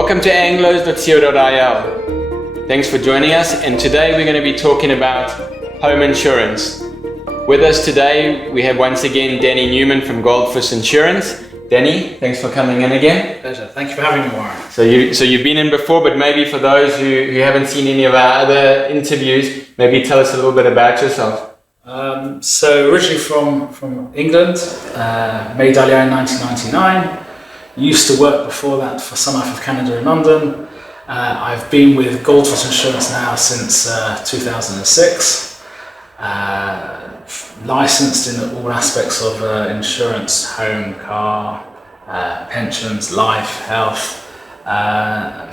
Welcome to anglos.co.il. Thanks for joining us, and today we're going to be talking about home insurance. With us today we have once again Danny Newman from Goldfus Insurance. Danny, thanks for coming in again. Pleasure. Thank you for having me, Warren. So you've been in before, but maybe for those who haven't seen any of our other interviews, maybe tell us a little bit about yourself. So originally from England, made Dahlia in 1999. Used to work before that for Sun Life of Canada in London. I've been with Goldfus Insurance now since 2006. Licensed in all aspects of insurance, home, car, pensions, life, health.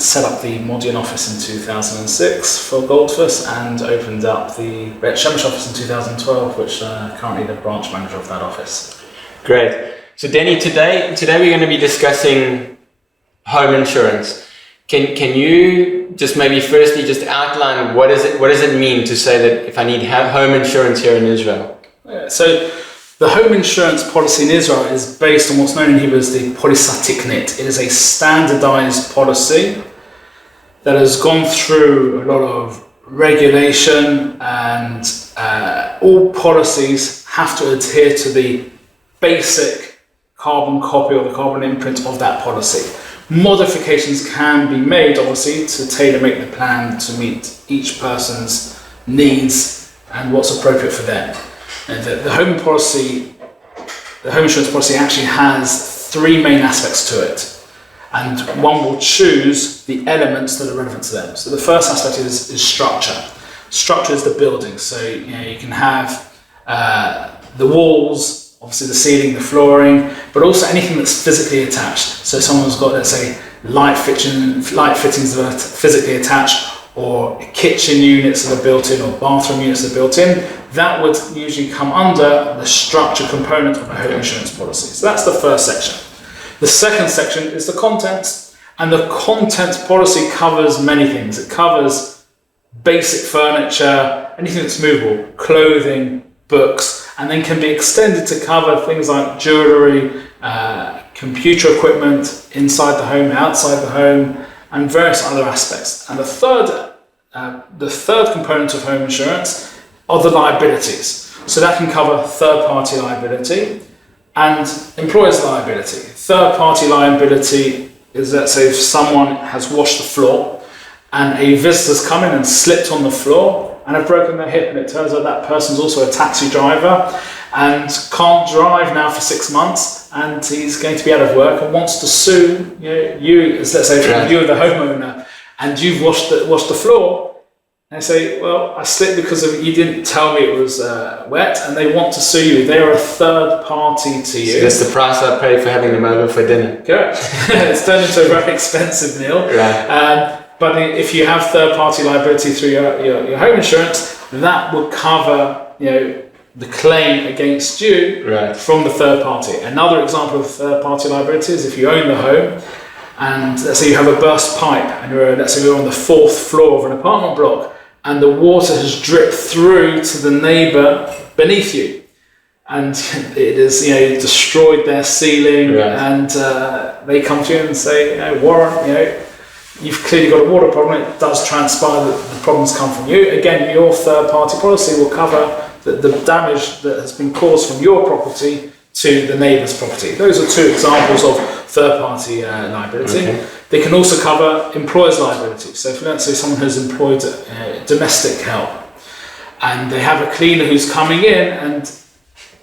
Set up the Modian office in 2006 for Goldfus and opened up the Shemesh office in 2012, which currently the branch manager of that office. Great. So Danny, today we're going to be discussing home insurance. Can you just maybe firstly just outline what does it mean to say that if I need home insurance here in Israel? So the home insurance policy in Israel is based on what's known in Hebrew as the Polisa Tiknit. It is a standardized policy that has gone through a lot of regulation, and all policies have to adhere to the basic carbon copy or the carbon imprint of that policy. Modifications can be made, obviously, to tailor-make the plan to meet each person's needs and what's appropriate for them. And the home insurance policy actually has three main aspects to it, and one will choose the elements that are relevant to them. So the first aspect is structure. Structure is the building. So you can have the walls, obviously the ceiling, the flooring, but also anything that's physically attached. So someone's got, let's say, light fittings that are physically attached, or kitchen units that are built in, or bathroom units that are built in. That would usually come under the structure component of a home insurance policy. So that's the first section. The second section is the contents, and the contents policy covers many things. It covers basic furniture, anything that's movable, clothing, books, and then can be extended to cover things like jewellery, computer equipment inside the home, outside the home, and various other aspects. And the third component of home insurance are the liabilities. So that can cover third-party liability and employer's liability. Third-party liability is, let's say, if someone has washed the floor and a visitor's come in and slipped on the floor and have broken their hip, and it turns out that person's also a taxi driver and can't drive now for 6 months, and he's going to be out of work and wants to sue you, as let's say you're the homeowner and you've washed the floor. And they say, well, I slipped because you didn't tell me it was wet, and they want to sue you. They are a third party to you. So that's the price I pay for having them over for dinner. Correct. It's turned into a very expensive meal. Right. But if you have third-party liability through your home insurance, that would cover the claim against you from the third party. Another example of third-party liability is if you own the home, and let's say you have a burst pipe, and let's say you're on the 4th floor of an apartment block, and the water has dripped through to the neighbour beneath you, and it has destroyed their ceiling, and they come to you and say, Warren, you've clearly got a water problem. It does transpire that the problems come from you. Again, your third-party policy will cover the damage that has been caused from your property to the neighbour's property. Those are two examples of third-party liability. Okay. They can also cover employer's liability. So if let's say someone has employed domestic help, and they have a cleaner who's coming in, and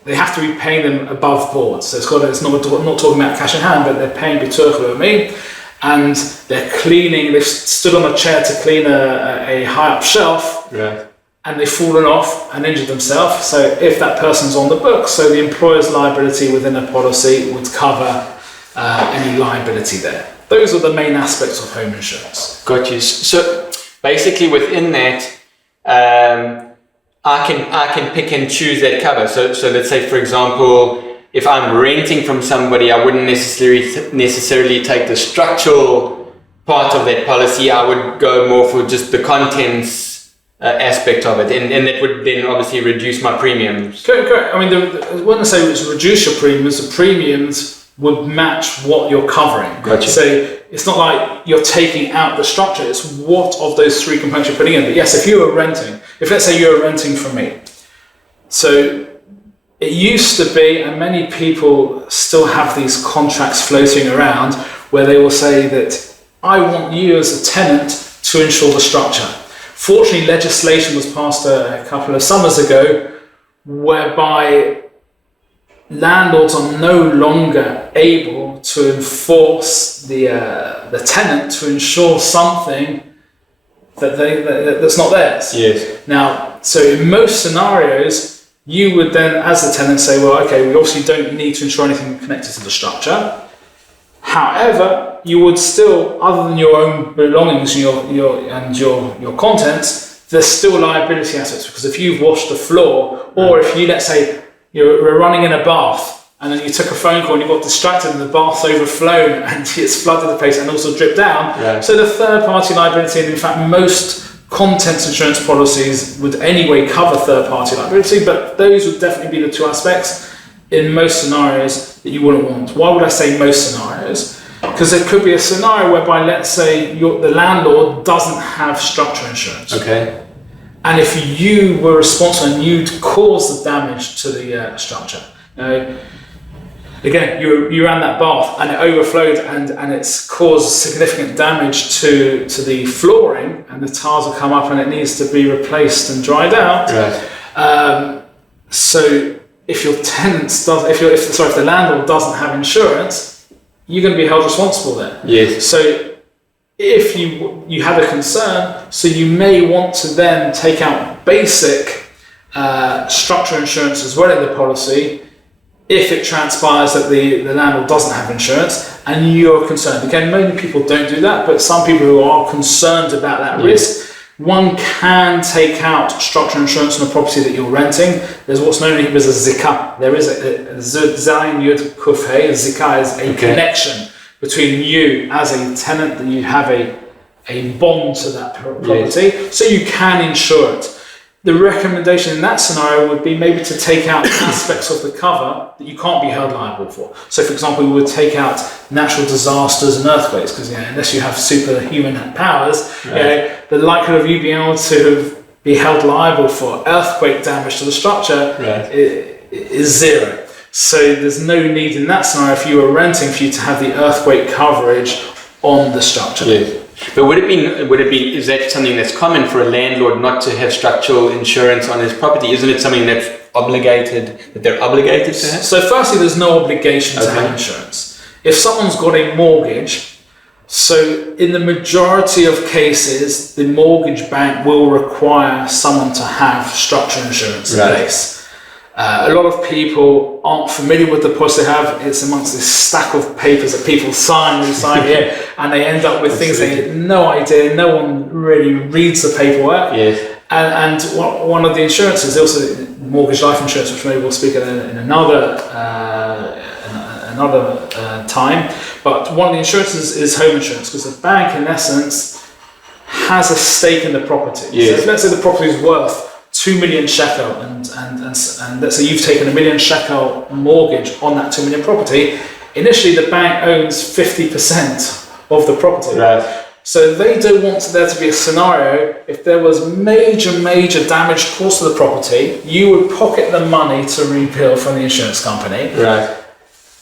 they have to be paying them above board. So it's not talking about cash in hand, but they're paying b'tuach le'umi. And they've stood on a chair to clean a high-up shelf, and they've fallen off and injured themselves. So if that person's on the book, so the employer's liability within a policy would cover any liability there. Those are the main aspects of home insurance. Got you. So basically within that, I can pick and choose that cover. So let's say, for example, if I'm renting from somebody, I wouldn't necessarily take the structural part of that policy. I would go more for just the contents aspect of it, and that would then obviously reduce my premiums. Correct. I mean, when I say it's reduce your premiums, the premiums would match what you're covering. Gotcha. So it's not like you're taking out the structure, it's what of those three components you're putting in. But yes, if you were renting, if let's say you were renting from me, so it used to be, and many people still have these contracts floating around, where they will say that I want you as a tenant to insure the structure. Fortunately, legislation was passed a couple of summers ago whereby landlords are no longer able to enforce the tenant to insure something that's not theirs. Yes. Now, so in most scenarios, you would then, as the tenant, say, well, okay, we obviously don't need to insure anything connected to the structure. However, you would still, other than your own belongings and your contents, there's still liability assets, because if you've washed the floor, or if you, let's say, you're running in a bath and then you took a phone call and you got distracted and the bath's overflown and it's flooded the place and also dripped down. Right. So the third party liability, and in fact most contents insurance policies would anyway cover third party liability, but those would definitely be the two aspects in most scenarios that you wouldn't want. Why would I say most scenarios? Because there could be a scenario whereby, let's say, the landlord doesn't have structure insurance. Okay. And if you were responsible and you'd caused the damage to the structure, again, you ran that bath and it overflowed and it's caused significant damage to the flooring, and the tiles will come up and it needs to be replaced and dried out. Right. So if your if the landlord doesn't have insurance, you're going to be held responsible then. Yes. So if you have a concern, so you may want to then take out basic structure insurance as well in the policy if it transpires that the landlord doesn't have insurance and you're concerned. Again, many people don't do that, but some people who are concerned about that risk, one can take out structure insurance on a property that you're renting. There's what's known as a zika. There is a zayin yud kuf hey. A zika is a connection between you as a tenant, that you have a bond to that property, so you can insure it. The recommendation in that scenario would be maybe to take out aspects of the cover that you can't be held liable for. So, for example, we would take out natural disasters and earthquakes, because unless you have superhuman powers, the likelihood of you being able to be held liable for earthquake damage to the structure is zero. So there's no need in that scenario, if you were renting, for you to have the earthquake coverage on the structure. Yes. But is that something that's common for a landlord not to have structural insurance on his property? Isn't it something that they're obligated to have? So firstly, there's no obligation to have insurance. If someone's got a mortgage, so in the majority of cases, the mortgage bank will require someone to have structure insurance in place. A lot of people aren't familiar with the policy they have. It's amongst this stack of papers that people sign here, and they end up with things they had no idea. No one really reads the paperwork. Yes. And one of the insurances, also mortgage life insurance, which maybe we'll speak in another time. But one of the insurances is home insurance, because the bank, in essence, has a stake in the property. Yes. So let's say the property is worth 2 million shekel, and let's say you've taken $1 million shekel mortgage on that 2 million property. Initially, the bank owns 50% of the property. Right. So they don't want there to be a scenario, if there was major damage caused to the property, you would pocket the money to rebuild from the insurance company. Right.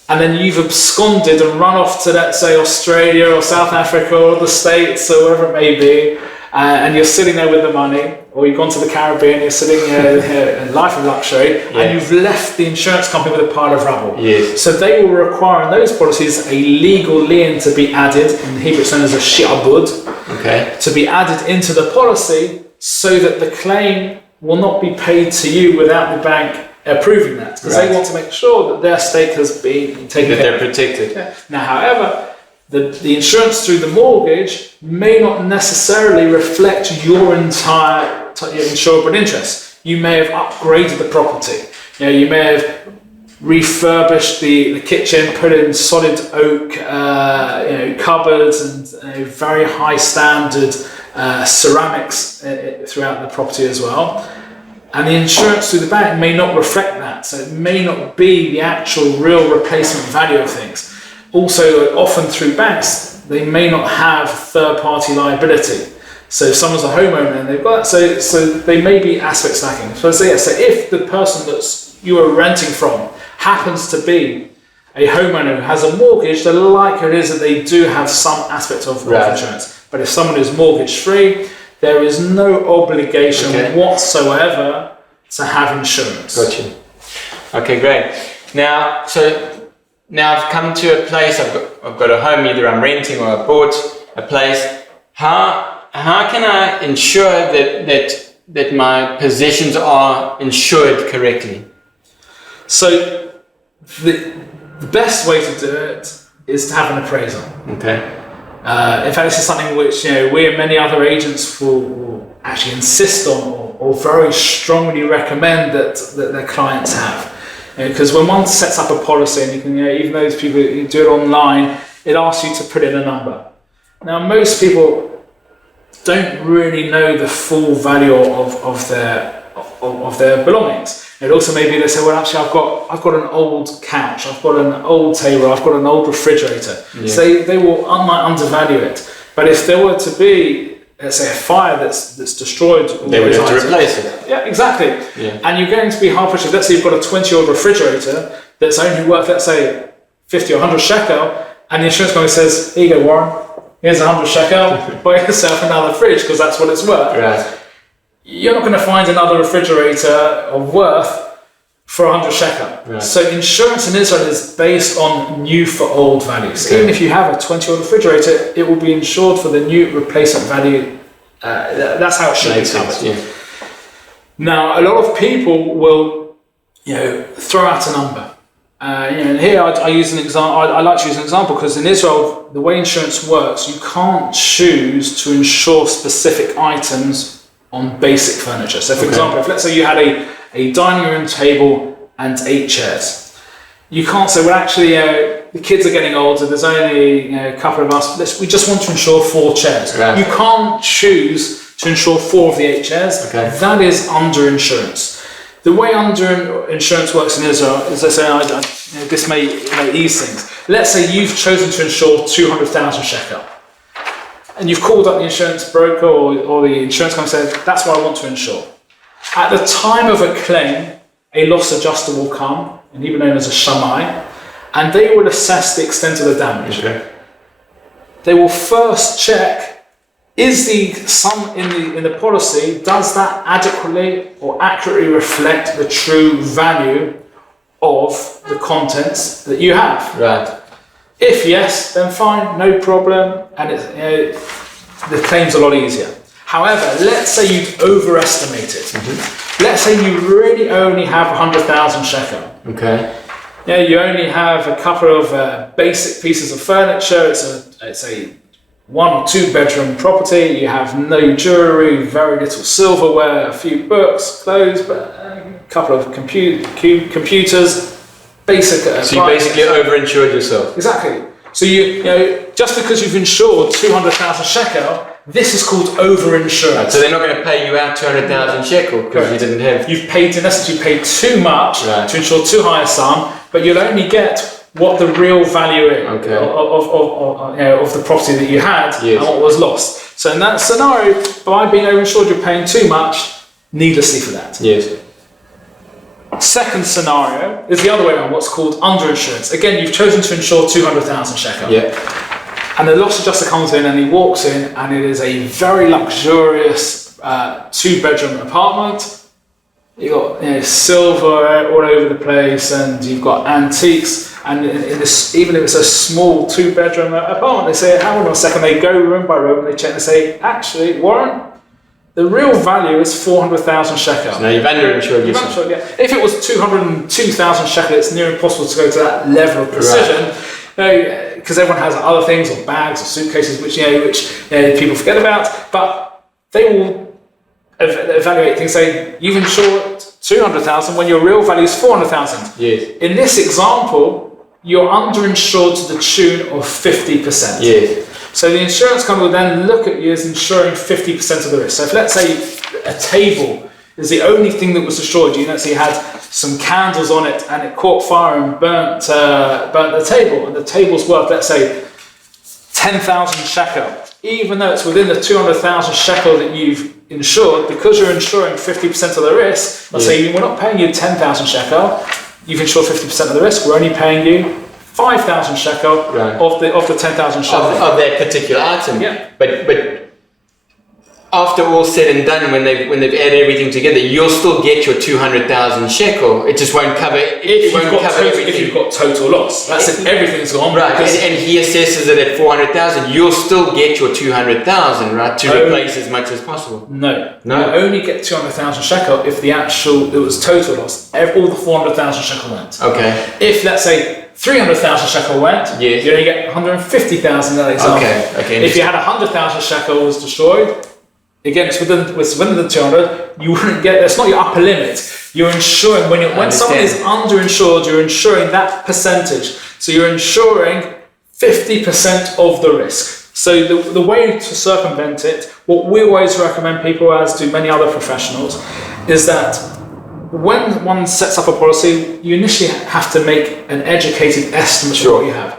And then you've absconded and run off to, let's say, Australia or South Africa or the States or wherever it may be, and you're sitting there with the money, or you've gone to the Caribbean, you're sitting here in life of luxury, and you've left the insurance company with a pile of rubble. Yes. So they will require in those policies a legal lien to be added, in Hebrew it's known as a shi'abud, to be added into the policy, so that the claim will not be paid to you without the bank approving that, because they want to make sure that their stake has been taken care of. That they're protected. Now, however, the insurance through the mortgage may not necessarily reflect your entire insurable interest. You may have upgraded the property. You may have refurbished the kitchen, put in solid oak cupboards and very high standard ceramics throughout the property as well. And the insurance through the bank may not reflect that, so it may not be the actual real replacement value of things. Also, often through banks, they may not have third-party liability. So if someone's a homeowner and they've got that, so they may be aspects lacking. So if the person that you are renting from happens to be a homeowner who has a mortgage, the likelihood is that they do have some aspect of insurance. But if someone is mortgage-free, there is no obligation whatsoever to have insurance. Gotcha. Okay, great. Now I've come to a place. I've got a home. Either I'm renting or I bought a place. How can I ensure that my possessions are insured correctly? So the best way to do it is to have an appraisal. Okay. In fact, this is something which we and many other agents will actually insist on or very strongly recommend that their clients have. Because when one sets up a policy, and you can, even those people who do it online, it asks you to put in a number. Now, most people don't really know the full value of their belongings. It also maybe they say, well, actually, I've got an old couch, I've got an old table, I've got an old refrigerator. Yeah. So they might undervalue it. But if there were to be, let's say, a fire that's destroyed, they would have to replace it. Yeah, exactly. Yeah. And you're going to be hard pushed. Let's say you've got a 20-year-old refrigerator that's only worth, let's say, 50 or 100 shekel, and the insurance company says, here you go, Warren, here's 100 shekel, buy yourself another fridge because that's what it's worth. Right. You're not going to find another refrigerator of worth for 100 shekel. Right. So insurance in Israel is based on new for old values. Okay. Even if you have a 20-year-old refrigerator, it will be insured for the new replacement value. That's how it should be covered. Yeah. Now, a lot of people will, throw out a number. And here I use an example. I like to use an example because in Israel, the way insurance works, you can't choose to insure specific items on basic furniture. So, for example, if let's say you had a dining room table and 8 chairs, you can't say, well, actually, the kids are getting older. There's only a couple of us. We just want to insure 4 chairs. Right. You can't choose to insure 4 of the 8 chairs. Okay. That is under insurance. The way under insurance works in Israel is, let's say, this may ease things. Let's say you've chosen to insure 200,000 shekel. And you've called up the insurance broker or the insurance company and said, that's what I want to insure. At the time of a claim, a loss adjuster will come, and even known as a shamai, and they will assess the extent of the damage. Okay. They will first check, is the sum in the policy, does that adequately or accurately reflect the true value of the contents that you have? Right. If yes, then fine, no problem, and the claim's a lot easier. However, let's say you've overestimated. Mm-hmm. Let's say you really only have 100,000 shekel. Okay. You only have a couple of basic pieces of furniture. It's a 1 or 2 bedroom property. You have no jewelry, very little silverware, a few books, clothes, but a couple of computers. Basic. So you basically over-insured yourself. Exactly. So you just because you've insured 200,000 shekel, this is called over-insurance. Right, so they're not going to pay you out 200,000 shekel because you didn't have. You've paid, in essence, you paid too much to insure too high a sum, but you'll only get what the real value is of the property that you had and what was lost. So in that scenario, by being over-insured, you're paying too much needlessly for that. Yes. Second scenario is the other way around, what's called underinsurance. Again, you've chosen to insure 200,000 shekel. Yeah. And the loss adjuster comes in and he walks in and it is a very luxurious 2-bedroom apartment. You've got silver all over the place and you've got antiques. And in this, even if it's a small 2-bedroom apartment, they say, hang on a second, they go room by room and they check and they say, actually, Warren, the real value is 400,000 shekels. So now you've underinsured yourself. If it was 202,000 shekels, it's near impossible to go to that level of precision. Right. Because everyone has other things, or bags, or suitcases, which people forget about. But they will evaluate things, say you've insured 200,000 when your real value is 400,000. Yes. In this example, you're underinsured to the tune of 50%. Yes. So the insurance company will then look at you as insuring 50% of the risk. So if let's say a table is the only thing that was destroyed, let's say you had some candles on it and it caught fire and burnt the table, and the table's worth, let's say, 10,000 shekel, even though it's within the 200,000 shekel that you've insured, because you're insuring 50% of the risk, let's say we're not paying you 10,000 shekel, you've insured 50% of the risk, we're only paying you 5,000 shekel of the 10,000 shekel. Of that particular item. Yeah. But after all said and done, when they've added everything together, you'll still get your 200,000 shekel. It just won't cover. If you've got total loss, that's if everything's gone. Right, and he assesses it at 400,000. You'll still get your 200,000, right, to replace as much as possible. No. You only get 200,000 shekel if it was total loss. All the 400,000 shekel went. Okay. If let's say 300,000 shekel went, you only get 150,000. That example. Okay. If you had 100,000 shekel was destroyed. Again, it's within the 200. You wouldn't get. That's not your upper limit. You're insuring when someone is underinsured. You're insuring that percentage. So you're insuring 50% of the risk. So the way to circumvent it, what we always recommend people, as do many other professionals, is that when one sets up a policy, you initially have to make an educated estimate of what you have.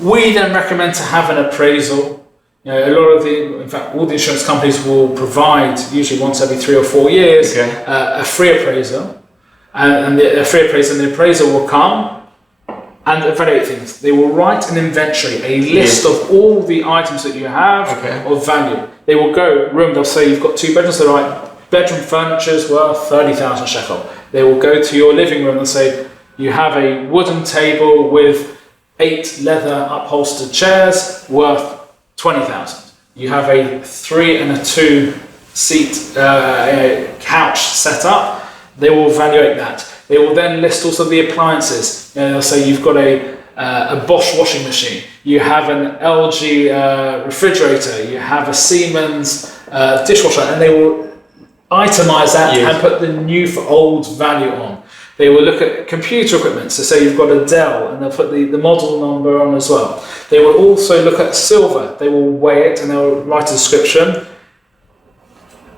We then recommend to have an appraisal. In fact, all the insurance companies will provide, usually once every 3 or 4 years, a free appraisal. And the appraisal will come and evaluate things. They will write an inventory, a list of all the items that you have of value. They will go room, they'll say you've got 2 bedrooms, they'll write bedroom furniture is worth 30,000 shekel. They will go to your living room and say you have a wooden table with 8 leather upholstered chairs worth 20,000. You have a 3 and a 2 seat couch set up. They will evaluate that. They will then list also the appliances. They'll say you've got a Bosch washing machine. You have an LG refrigerator. You have a Siemens dishwasher, and they will itemize that and put the new for old value on. They will look at computer equipment, so say you've got a Dell, and they'll put the model number on as well. They will also look at silver. They will weigh it and they'll write a description,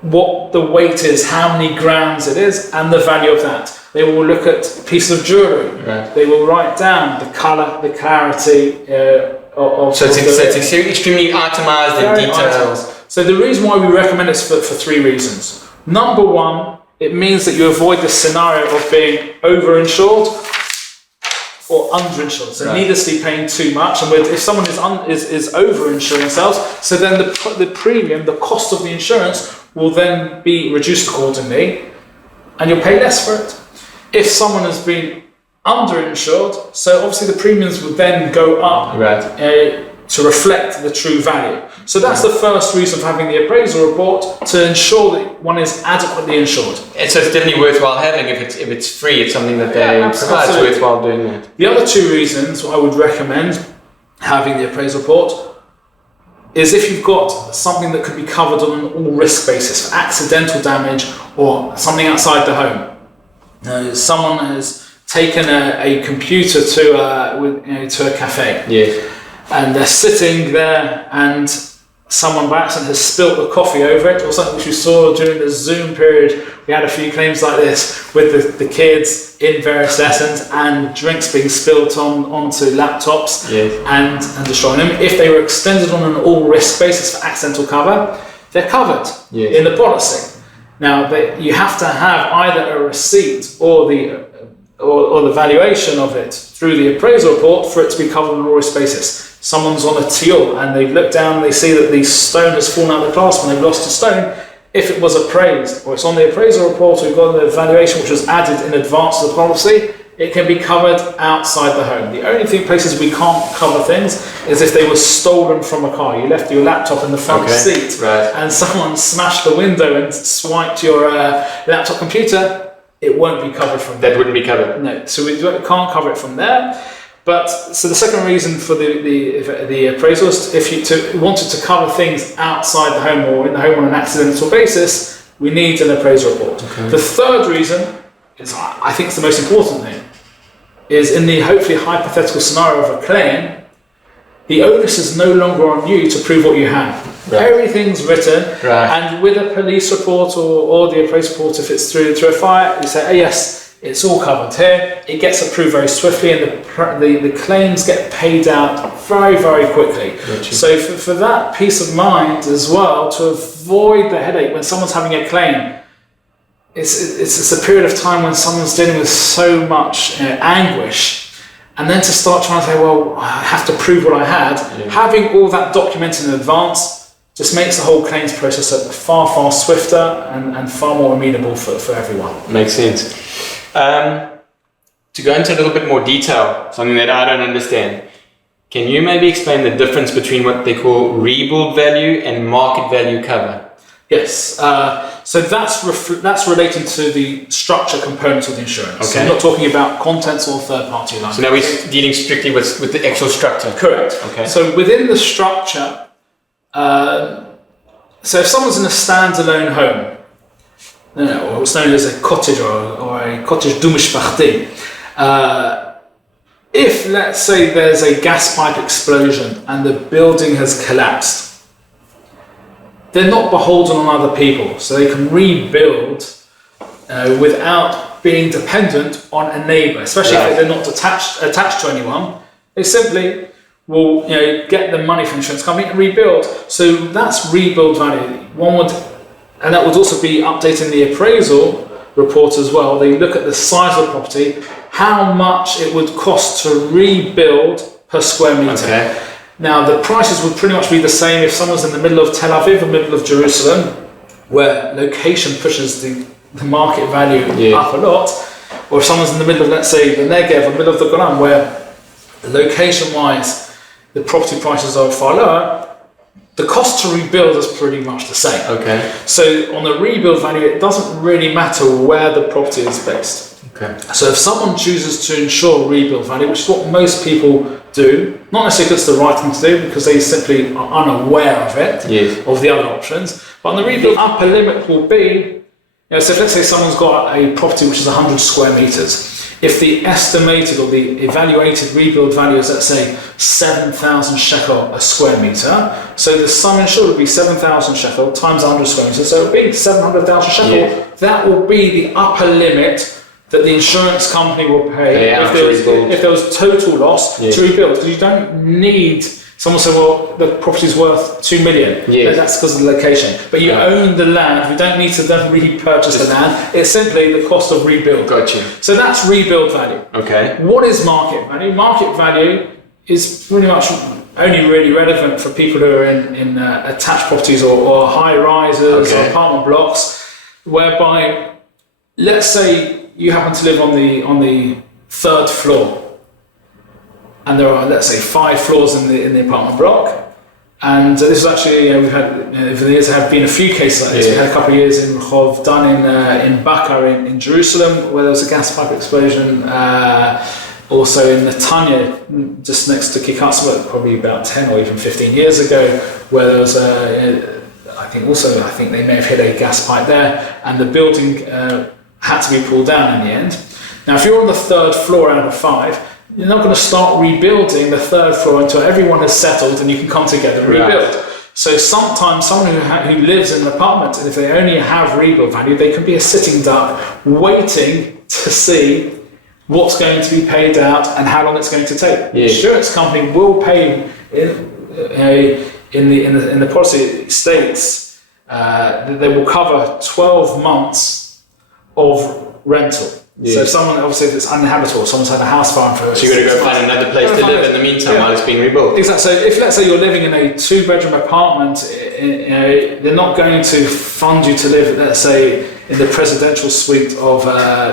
what the weight is, how many grams it is, and the value of that. They will look at pieces of jewellery. Right. They will write down the colour, the clarity of... So it's extremely itemised and detailed. So the reason why we recommend it is for 3 reasons. Number 1, it means that you avoid the scenario of being over-insured or under-insured, so needlessly paying too much. And if someone is over-insuring themselves, so then the premium, the cost of the insurance, will then be reduced accordingly, and you'll pay less for it. If someone has been under-insured, so obviously the premiums would then go up to reflect the true value. So that's the first reason for having the appraisal report, to ensure that one is adequately insured. And so it's definitely worthwhile having. If it's free, it's something that they provide. It's worthwhile doing that. The other 2 reasons I would recommend having the appraisal report is if you've got something that could be covered on an all-risk basis for accidental damage or something outside the home. Someone has taken a computer to a cafe. Yeah. And they're sitting there and someone by accident has spilt the coffee over it, or something which we saw during the Zoom period. We had a few claims like this with the kids in various lessons and drinks being spilt onto laptops and destroying them. If they were extended on an all-risk basis for accidental cover, they're covered in the policy. Now, you have to have either a receipt or the valuation of it through the appraisal report for it to be covered on an all-risk basis. Someone's on a tiol and they've looked down and they see that the stone has fallen out of the clasp and they've lost a stone. If it was appraised, or it's on the appraisal report, or you've got the valuation which was added in advance of the policy, it can be covered outside the home. The only places we can't cover things is if they were stolen from a car. You left your laptop in the front seat and someone smashed the window and swiped your laptop computer, it won't be covered from there. That wouldn't be covered? No, so we can't cover it from there. But so the second reason for the appraisal is if you wanted to cover things outside the home or in the home on an accidental basis, we need an appraisal report. Okay. The third reason is, I think it's the most important thing, is in the hopefully hypothetical scenario of a claim, the onus is no longer on you to prove what you have. Right. Everything's written, and with a police report or the appraisal report, if it's through a fire, you say, oh, yes, It's all covered here. It gets approved very swiftly, and the claims get paid out very, very quickly. Gotcha. So for that peace of mind as well, to avoid the headache when someone's having a claim, it's a period of time when someone's dealing with so much anguish, and then to start trying to say, well, I have to prove what I had. Having all that documented in advance just makes the whole claims process far, far swifter and far more amenable for everyone. Makes sense. To go into a little bit more detail, something that I don't understand, can you maybe explain the difference between what they call rebuild value and market value cover? Yes, so that's relating to the structure components of the insurance. Okay. So I'm not talking about contents or third-party lines. So now we're dealing strictly with the actual structure. Correct. Okay. So within the structure, so if someone's in a standalone home, or what's known as a cottage or a cottage dumishpachti, if, let's say, there's a gas pipe explosion and the building has collapsed, they're not beholden on other people, so they can rebuild without being dependent on a neighbour, especially if they're not attached to anyone. They simply will get the money from the insurance company and rebuild. So that's rebuild value. And that would also be updating the appraisal report as well. They look at the size of the property, how much it would cost to rebuild per square metre. Okay. Now, the prices would pretty much be the same if someone's in the middle of Tel Aviv or middle of Jerusalem, where location pushes the market value up a lot, or if someone's in the middle of, let's say, the Negev or middle of the Golan, where location-wise the property prices are far lower, the cost to rebuild is pretty much the same. Okay. So on the rebuild value, it doesn't really matter where the property is based. Okay. So if someone chooses to insure rebuild value, which is what most people do, not necessarily because it's the right thing to do, because they simply are unaware of it, of the other options, but on the rebuild upper limit will be, so if let's say someone's got a property which is 100 square metres, if the estimated or the evaluated rebuild value is, let's say, 7,000 shekel a square metre, so the sum insured would be 7,000 shekel times 100 square metres, so it would be 700,000 shekel. That will be the upper limit that the insurance company will pay if there was total loss to rebuild. Because you don't need, someone said, well, the property's worth 2 million. That's because of the location. But you own the land, we don't need to then repurchase the land. It's simply the cost of rebuild. Gotcha. So that's rebuild value. Okay. What is market value? Market value is pretty much only really relevant for people who are in attached properties or high rises or apartment blocks, whereby, let's say, you happen to live on the third floor, and there are, let's say, 5 floors in the apartment block. And this is actually, we've had over the years there have been a few cases like this. We had a couple of years in Rehov, done in Bakar in Jerusalem, where there was a gas pipe explosion. Also in Netanya, just next to Kikatsma, probably about 10 or even 15 years ago, where there was I think they may have hit a gas pipe there, and the building had to be pulled down in the end. Now, if you're on the third floor out of 5, you're not going to start rebuilding the third floor until everyone has settled and you can come together and rebuild. So sometimes someone who lives in an apartment, and if they only have rebuild value, they can be a sitting duck waiting to see what's going to be paid out and how long it's going to take. The insurance company will pay in the policy states that they will cover 12 months of rental. So if someone, obviously, if it's uninhabitable, someone's had a house fire for so you're going to go find another place to live in the meantime while it's being rebuilt. Exactly. So if, let's say, you're living in a 2-bedroom apartment, they're not going to fund you to live, let's say, in the presidential suite of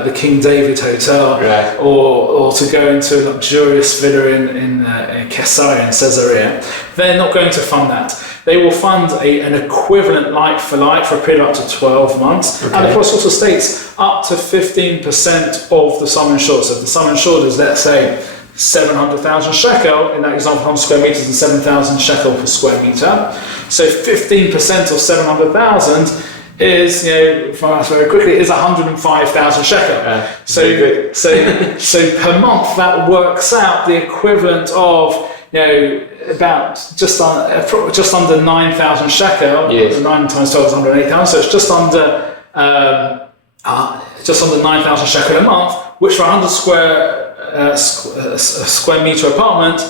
the King David Hotel, or to go into a luxurious villa in Caesarea, in Caesarea. They're not going to fund that. They will fund an equivalent like for like for a period up to 12 months. And the policy also states up to 15% of the sum insured. So if the sum insured is, let's say, 700,000 shekel, in that example, 100 square meters and 7,000 shekel per square meter. So 15% of 700,000 is, if I ask very quickly, is 105,000 shekel. So per month that works out the equivalent of about just under 9,000 shekel. 9 times 12 is under 8,000. So it's just under just under 9,000 shekel a month, which for a 100 square meter apartment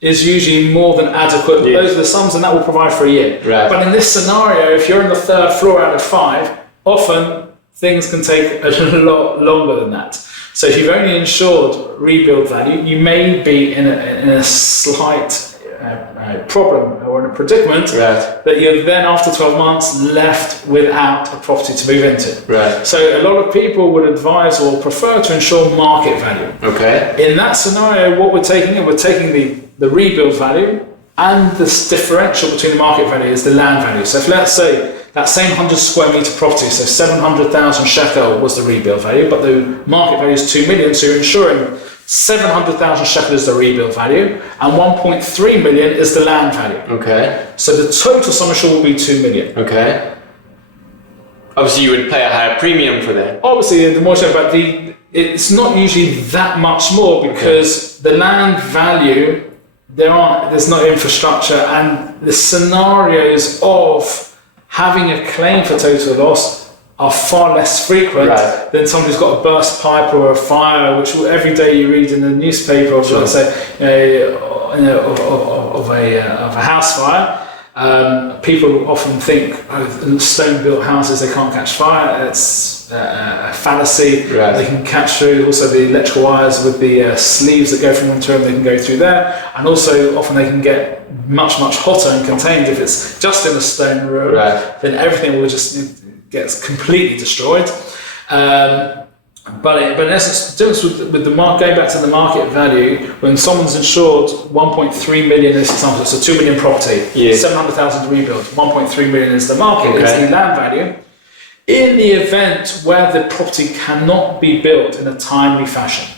is usually more than adequate. Yes. Those are the sums, and that will provide for a year. Right. But in this scenario, if you're in the 3rd floor out of 5, often things can take a lot longer than that. So if you've only insured rebuild value, you may be in a slight problem or in a predicament that you're then after 12 months left without a property to move into. Right. So a lot of people would advise or prefer to insure market value. Okay. In that scenario, what we're taking the rebuild value, and this differential between the market value is the land value. So if let's say that same 100 square meter property, so 700,000 shekel was the rebuild value, but the market value is 2 million, so you're insuring 700,000 shekel is the rebuild value, and 1.3 million is the land value. Okay. So the total sum assured will be 2 million. Okay. Obviously, you would pay a higher premium for that. Obviously, the more so, but it's not usually that much more because the land value, there's no infrastructure, and the scenarios of having a claim for total loss are far less frequent than someone who's got a burst pipe or a fire, which every day you read in the newspaper of, let's say, of a house fire. People often think stone-built houses, they can't catch fire. It's a fallacy. They can catch through. Also, the electrical wires with the sleeves that go from room to room, they can go through there. And also, often they can get much hotter and contained. If it's just in a stone room, then everything will just gets completely destroyed. But in essence, the difference with the going back to the market value, when someone's insured 1.3 million in this example, it's a 2 million property, 700,000 to rebuild, 1.3 million is the market, is the land value. In the event where the property cannot be built in a timely fashion.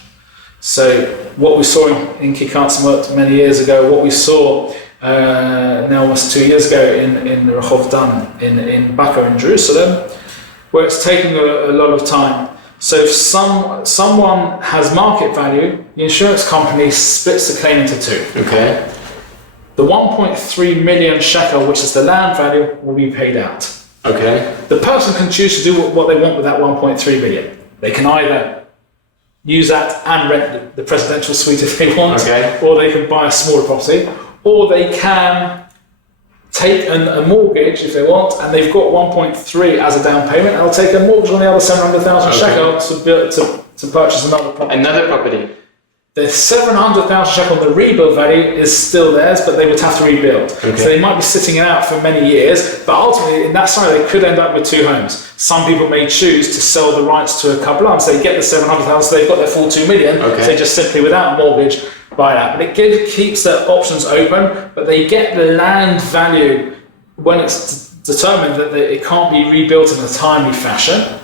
So what we saw in Kikatzmut many years ago, what we saw now almost 2 years ago in Rehov Dan in Baka in Jerusalem, where it's taking a lot of time. So if someone has market value, the insurance company splits the claim into two. Okay. The 1.3 million shekel, which is the land value, will be paid out. Okay. The person can choose to do what they want with that 1.3 million. They can either use that and rent the presidential suite if they want, or they can buy a smaller property, or they can take a mortgage if they want, and they've got 1.3 as a down payment, and they'll take a mortgage on the other 700,000 shekel to purchase another property. Another property. The 700,000 shekel on the rebuild value is still theirs, but they would have to rebuild. Okay. So they might be sitting it out for many years, but ultimately in that scenario they could end up with two homes. Some people may choose to sell the rights to a couple of, so they get the 700,000, so they've got their full 2 million, so they just simply without a mortgage buy that. But it keeps their options open, but they get the land value when it's determined that it can't be rebuilt in a timely fashion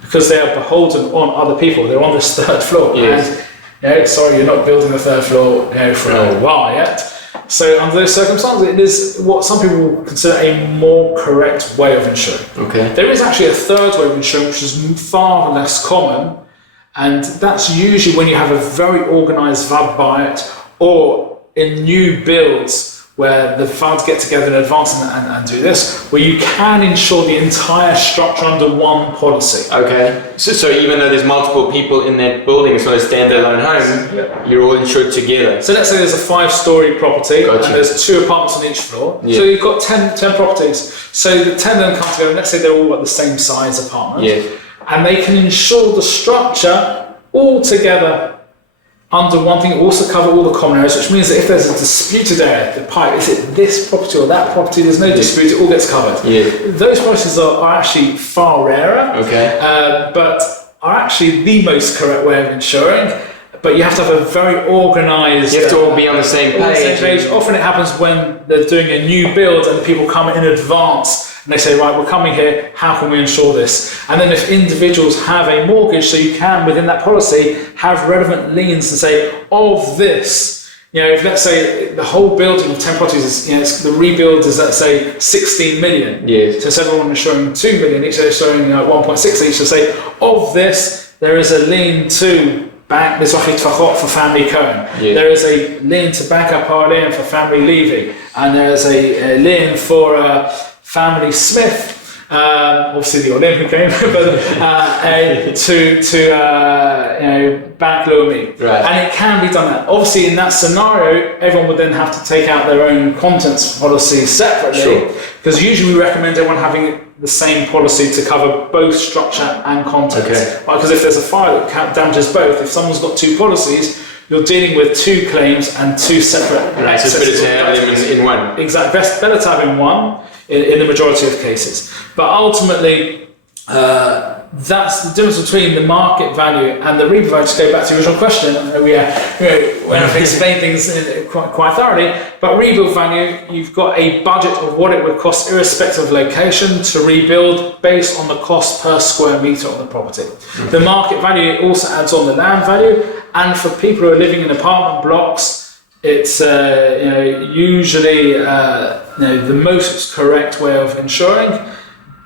because they are beholden on other people. They're on this third floor. Yes. And, sorry, you're not building the third floor for a while yet. So under those circumstances, it is what some people will consider a more correct way of insuring. Okay. There is actually a third way of insuring, which is far less common, and that's usually when you have a very organised VAD buyout or in new builds where the VADs get together in advance and do this, where you can insure the entire structure under one policy. Okay. So even though there's multiple people in that building, it's not a standalone home, you're all insured together. So let's say there's a 5-storey property and there's 2 apartments on each floor. Yeah. So you've got 10 properties. So the 10 of them come together, and let's say they're all at the same size apartment. Yeah. And they can insure the structure all together under one thing, also cover all the common areas, which means that if there's a disputed area, the pipe, is it this property or that property, there's no dispute, it all gets covered. Yeah. Those policies are actually far rarer, but are actually the most correct way of insuring. But you have to have a very organised... You have to all be on the same page. Often it happens when they're doing a new build and the people come in advance and they say, right, we're coming here, how can we insure this? And then if individuals have a mortgage, so you can, within that policy, have relevant liens and say, of this, if let's say the whole building of 10 properties is, the rebuild is, let's say, 16 million. Yes. So everyone insuring 2 million, each insuring 1.6 each, so say, of this, there is a lien to Bank Mizrahi Tvachot for family Cohen. Yeah. There is a lien to Bank Aparalim for family Levy, and there is a lien for family Smith obviously the Olim who came, but bank loan me. Right. And it can be done that. Obviously, in that scenario, everyone would then have to take out their own contents policy separately, because usually we recommend everyone having the same policy to cover both structure and contents. Okay. Because if there's a fire that damages both, if someone's got two policies, you're dealing with two claims and two separate. Right, so it's better to have them in one. Exactly, better to have in one in the majority of cases. But ultimately, that's the difference between the market value and the rebuild value. Just go back to the original question. When I've explained things quite thoroughly, but rebuild value, you've got a budget of what it would cost, irrespective of location, to rebuild based on the cost per square meter on the property. Mm-hmm. The market value also adds on the land value, and for people who are living in apartment blocks, it's usually the most correct way of insuring.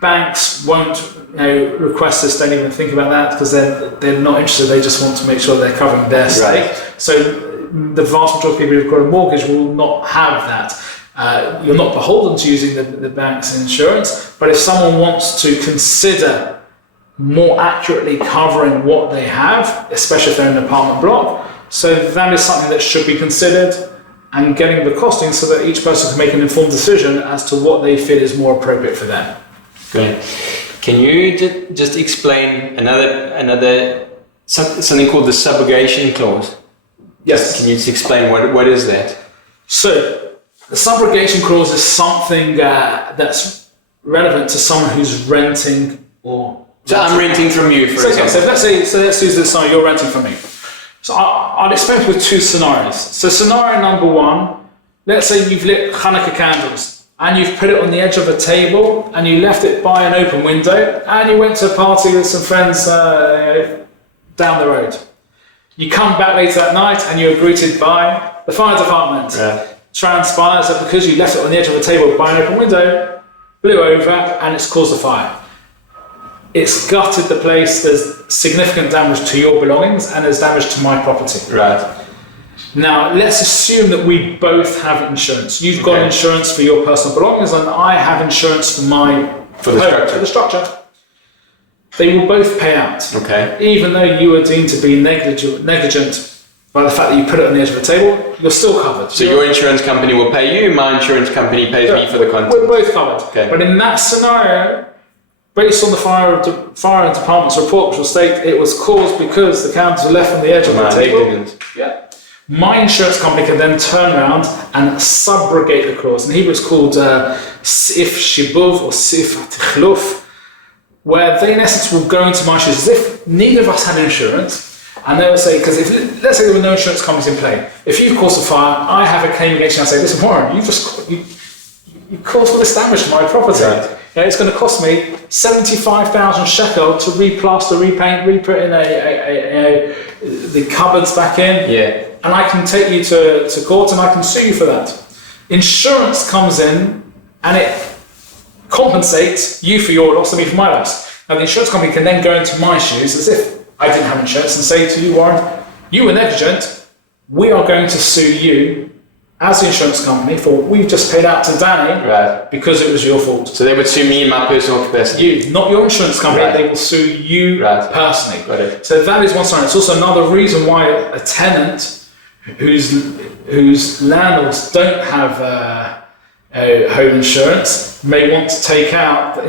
Banks won't request this, don't even think about that, because they're not interested. They just want to make sure they're covering their stake. Right. So the vast majority of people who've got a mortgage will not have that. You're not beholden to using the bank's insurance, but if someone wants to consider more accurately covering what they have, especially if they're in an apartment block, so that is something that should be considered, and getting the costing so that each person can make an informed decision as to what they feel is more appropriate for them. Great. Can you just explain something called the subrogation clause? Yes. Can you just explain what is that? So the subrogation clause is something that's relevant to someone who's renting or. So I'm renting from you, for example. Okay, so let's use this scenario. You're renting from me. So I'll explain with two scenarios. So scenario number one, let's say you've lit Hanukkah candles and you've put it on the edge of a table and you left it by an open window and you went to a party with some friends down the road. You come back later that night and you're greeted by the fire department. Yeah. Transpires that because you left it on the edge of a table by an open window, blew over and it's caused a fire. It's gutted the place, there's significant damage to your belongings and there's damage to my property. Right. Now, let's assume that we both have insurance. You've got insurance for your personal belongings and I have insurance for the structure. They will both pay out. Okay. Even though you are deemed to be negligent by the fact that you put it on the edge of a table, you're still covered. So your insurance company will pay you, my insurance company pays me for the content. We're both covered. Okay. But in that scenario, based on the fire and department's report, which will state it was caused because the candles were left on the edge of the table. Yeah. My insurance company can then turn around and subrogate the clause. In Hebrew it's called sif shibuv or sif tichluf, where they in essence will go into my shoes as if neither of us had insurance. And they will say, because let's say there were no insurance companies in play. If you've caused a fire, I have a claim against you and I say, listen, Warren, you caused all this damage to my property. Right. It's going to cost me 75,000 shekel to replaster, repaint, re-put in the cupboards back in. Yeah. And I can take you to court and I can sue you for that. Insurance comes in and it compensates you for your loss and me for my loss. Now the insurance company can then go into my shoes as if I didn't have insurance and say to you, Warren, you were negligent. We are going to sue you as the insurance company for what we've just paid out to Danny because it was your fault. So they would sue me in my personal capacity? You, not your insurance company, they will sue you personally. Got it. So that is one side. It's also another reason why a tenant whose landlords don't have home insurance may want to take out the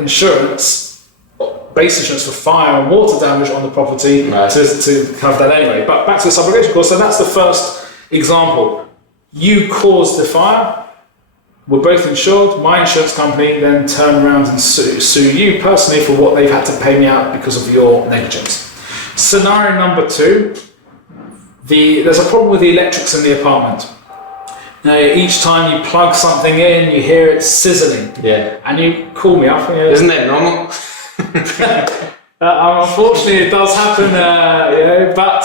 base insurance for fire and water damage on the property to cover that anyway. But back to the subrogation clause, so that's the first example. You caused the fire, we're both insured, my insurance company then turn around and sue you personally for what they've had to pay me out because of your negligence. Scenario number two, there's a problem with the electrics in the apartment. Now, each time you plug something in, you hear it sizzling. Yeah. And you call me up. Isn't that normal? Unfortunately, it does happen, but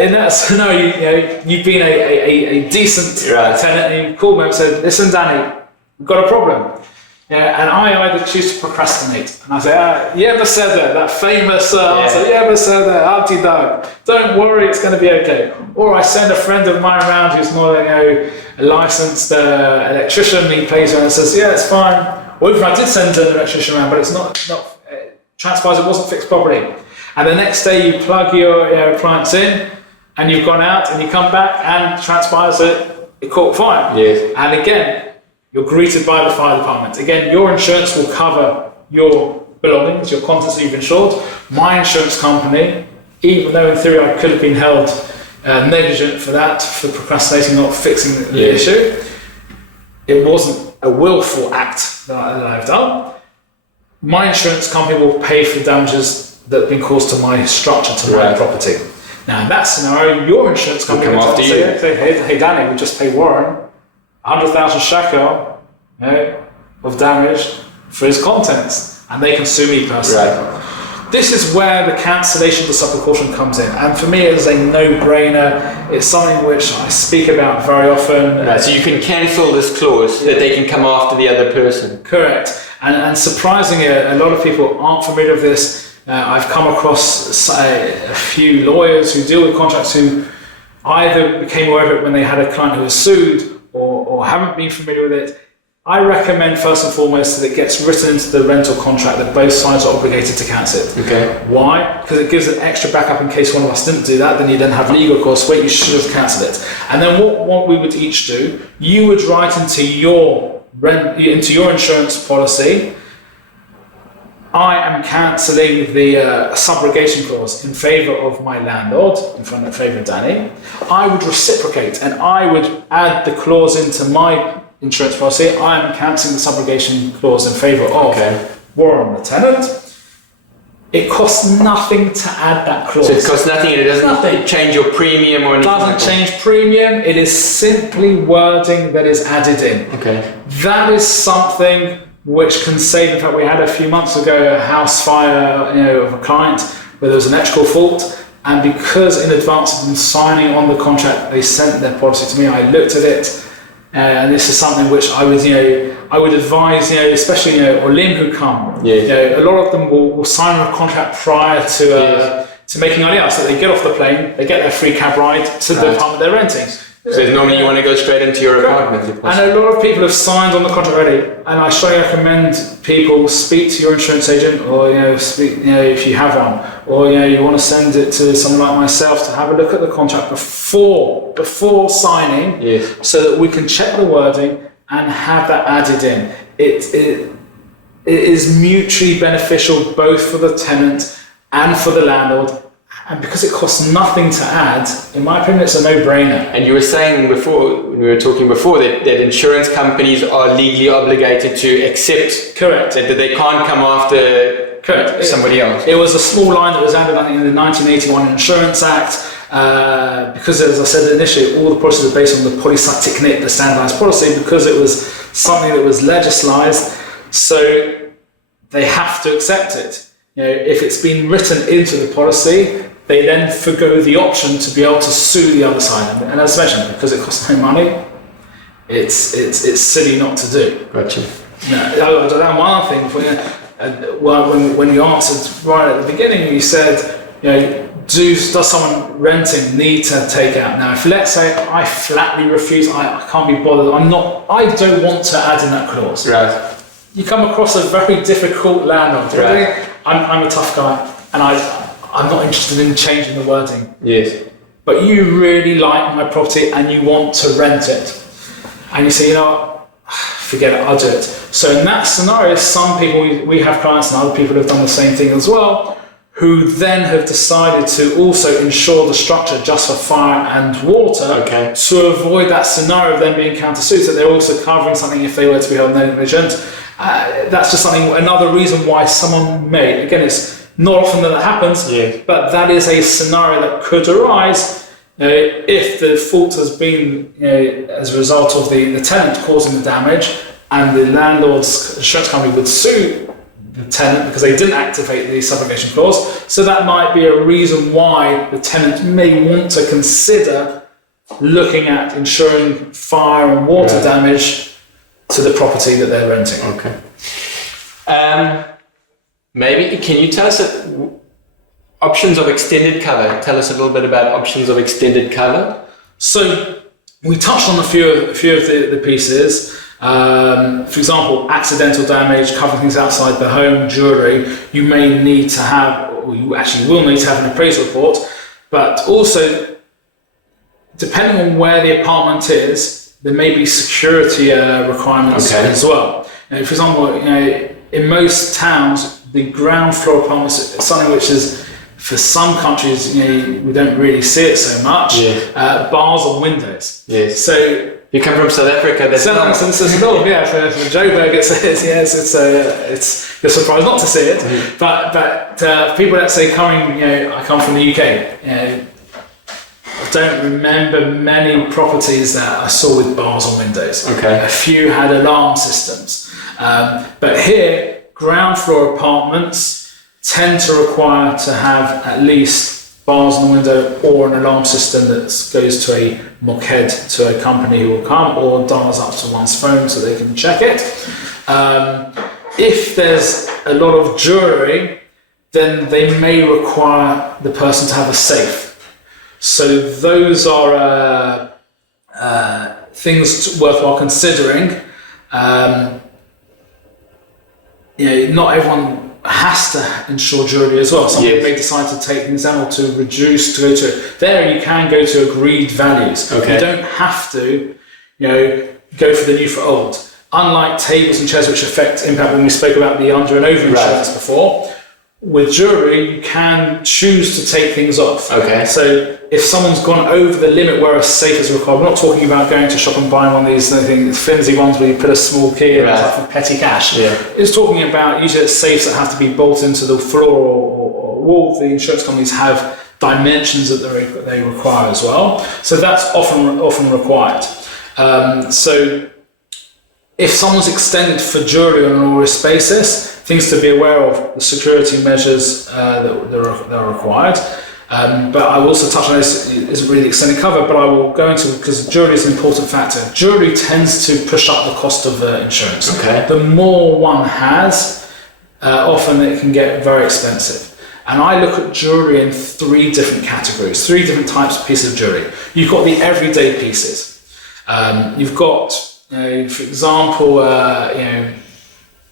in that scenario, you've been a decent tenant and you called me up and said, listen, Danny, we've got a problem. And I either choose to procrastinate. And I say, that famous answer, Auntie Doug, don't worry, it's going to be okay. Or I send a friend of mine around who's not a licensed electrician, he pays around and says, yeah, it's fine. or if I did send an electrician around, but it's not transpires it wasn't fixed properly. And the next day you plug your appliance in, and you've gone out, and you come back, and transpires that it caught fire. Yes. And again, you're greeted by the fire department. Again, your insurance will cover your belongings, your contents that you've insured. My insurance company, even though in theory I could have been held negligent for that, for procrastinating, not fixing the issue, it wasn't a willful act that I've done. My insurance company will pay for damages that have been caused to my structure, to my property. Now in that scenario, your insurance company will come say, hey Danny, we just paid Warren 100,000 shekel of damage for his contents, and they can sue me personally. Right. This is where the cancellation of the sub-precaution comes in, and for me it is a no-brainer. It's something which I speak about very often. Right, so you can cancel this clause that they can come after the other person. Correct. And surprisingly, a lot of people aren't familiar with this. I've come across a few lawyers who deal with contracts who either became aware of it when they had a client who was sued or haven't been familiar with it. I recommend first and foremost that it gets written into the rental contract that both sides are obligated to cancel it. Okay. Why? Because it gives an extra backup in case one of us didn't do that, then you then have legal costs. Wait, you should have cancelled it. And then what we would each do, you would write into your insurance policy, I am cancelling the subrogation clause in favour of my landlord, in favour of Danny. I would reciprocate and I would add the clause into my insurance policy. I am cancelling the subrogation clause in favour of Warren, the tenant. It costs nothing to add that clause. So it costs nothing, and it doesn't change your premium or anything? It doesn't change premium, it is simply wording that is added in. Okay. That is something which can save. In fact, we had a few months ago a house fire of a client where there was an electrical fault, and because in advance of them signing on the contract they sent their policy to me, I looked at it, and this is something which I would advise, especially Olim who come. A lot of them will sign a contract prior to making aliyah, so they get off the plane, they get their free cab ride to the apartment they're renting. So normally you want to go straight into your apartment if possible. And a lot of people have signed on the contract already, and I strongly recommend people speak to your insurance agent, or if you have one, or you want to send it to someone like myself to have a look at the contract before signing, so that we can check the wording and have that added in. It is mutually beneficial both for the tenant and for the landlord. And because it costs nothing to add, in my opinion, it's a no-brainer. And you were saying before, when we were talking before, that insurance companies are legally obligated to accept. Correct. That they can't come after somebody else. It was a small line that was added, I think, in the 1981 Insurance Act, because, as I said initially, all the policies are based on the polycyclic, the standardised policy, because it was something that was legislated, so they have to accept it. If it's been written into the policy, they then forgo the option to be able to sue the other side. And as mentioned, because it costs no money, it's silly not to do. Gotcha. Now, one other thing, when you answered right at the beginning, you said, does someone renting need to take out? Now, if let's say I flatly refuse, I can't be bothered, I don't want to add in that clause. Right. You come across a very difficult landlord. Right. I'm a tough guy, and I'm not interested in changing the wording. Yes. But you really like my property and you want to rent it. And you say, forget it, I'll do it. So in that scenario, some people, we have clients and other people have done the same thing as well, who then have decided to also insure the structure just for fire and water to avoid that scenario of them being countersued. So they're also covering something if they were to be held negligent. That's just another reason why someone may, again, it's not often that happens, but that is a scenario that could arise if the fault has been as a result of the tenant causing the damage, and the landlord's insurance company would sue the tenant because they didn't activate the subrogation clause. So that might be a reason why the tenant may want to consider looking at insuring fire and water damage to the property that they're renting. Okay. Maybe can you tell us options of extended cover? Tell us a little bit about options of extended cover. So we touched on a few of the pieces. For example, accidental damage, covering things outside the home, jewellery, you may need to have, or you actually will need to have an appraisal report, but also, depending on where the apartment is, there may be security requirements as well. For example, in most towns, the ground floor apartments is something which is, for some countries, we don't really see it so much. Bars on windows. Yes. So you come from South Africa. That's For Joburg, it's you're surprised not to see it. But people that say coming, I come from the UK. I don't remember many properties that I saw with bars on windows. A few had alarm systems. But here, ground floor apartments tend to require to have at least bars on the window or an alarm system that goes to a moked, to a company who will come, or dials up to one's phone so they can check it. If there's a lot of jewellery, then they may require the person to have a safe. So those are things worthwhile considering. Not everyone has to insure jewellery as well. Some people may decide to take things down or to reduce, to go to there. You can go to agreed values. You don't have to, go for the new for old. Unlike tables and chairs, which impact when we spoke about the under and over insurance before. With jewellery, you can choose to take things off. So if someone's gone over the limit where a safe is required, we're not talking about going to shop and buying one of these flimsy ones where you put a small key in, like for petty cash. It's talking about usually safes that have to be bolted into the floor or wall. The insurance companies have dimensions that they require as well. So that's often required. So if someone's extended for jewellery on an all-risk basis, things to be aware of, the security measures that are required. But I will also touch on this, isn't really extended cover, but I will go into, because jewellery is an important factor. Jewellery tends to push up the cost of insurance. The more one has, often it can get very expensive. And I look at jewellery in three different categories, three different types of pieces of jewellery. You've got the everyday pieces. You've got, for example,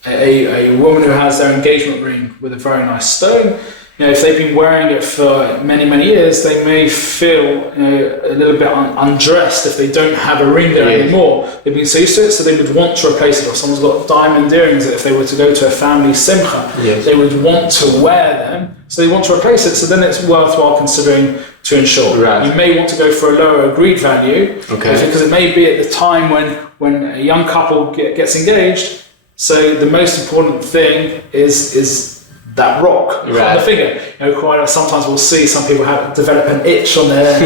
a woman who has their engagement ring with a very nice stone. If they've been wearing it for many, many years, they may feel a little bit undressed if they don't have a ring there anymore. They've been so used to it, so they would want to replace it. Or someone's got diamond earrings that if they were to go to a family simcha, they would want to wear them, so they want to replace it. So then it's worthwhile considering to insure. You may want to go for a lower agreed value, because it may be at the time when a young couple gets engaged. So the most important thing is that rock on the finger. Quite sometimes we'll see some people develop an itch on their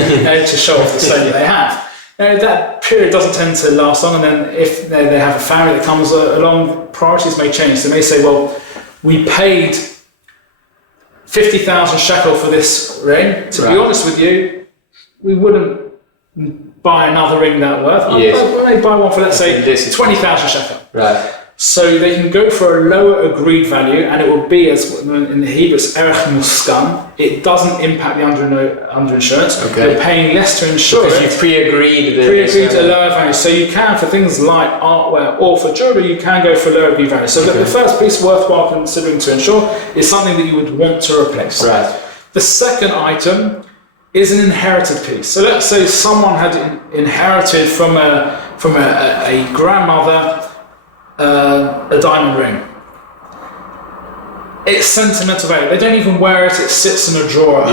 to show off the stone that they have. That period doesn't tend to last long, and then if they have a family that comes along, priorities may change. They may say, well, we paid 50,000 shekel for this ring. To be honest with you, we wouldn't buy another ring that worth. We may buy one for, let's say, 20,000 shekel. So they can go for a lower agreed value, and it will be, as in the Hebrew, it's erech muskam. It doesn't impact the under insurance. You're paying less to insure because you pre-agreed a lower value. So you can, for things like artware or for jewellery, you can go for lower agreed value. So the first piece worthwhile considering to insure is something that you would want to replace. The second item is an inherited piece. So let's say someone had inherited from a grandmother a diamond ring. It's sentimental value. They don't even wear it. It sits in a drawer.